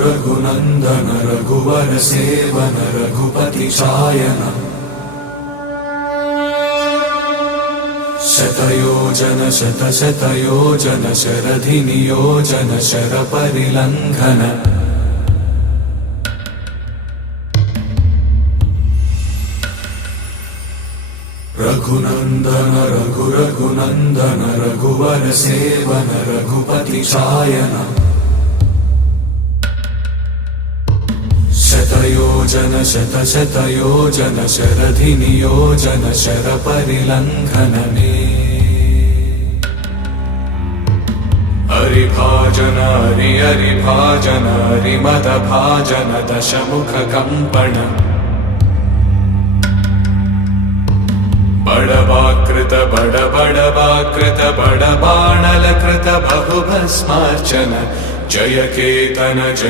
रघुनंदन रघुवर seven Raghupati चायन शतयोजन शतशतयोजन शरधि नियोजन sir परिलंघन Raghunandan Raghunandan रघुवर seven Raghupati चायन शतयोजन शतशतयोजन शरधि नियोजन sir परिलंघन हरिभाजन हरिभाजन हरिमद भाजन दशमुख कंपन बड़वाकृत बड़वाकृत बड़बाणल कृत बहुभस्मार्चन जय केतन जय